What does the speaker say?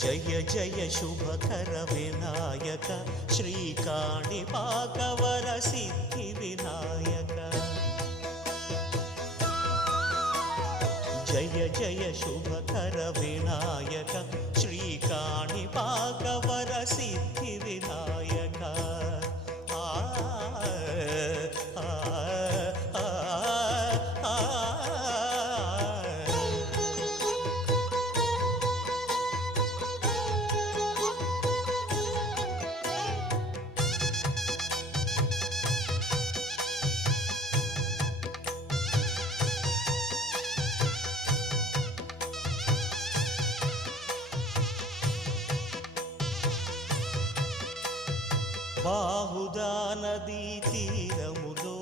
జయ జయ శుభకర వినాయక శ్రీకాణిపాకవర సిద్ధి వినాయక జయ జయ శుభకర వినాయక శ్రీకాణిపాకవర సిద్ధి వినాయక బాహుదా నదీ తీరములో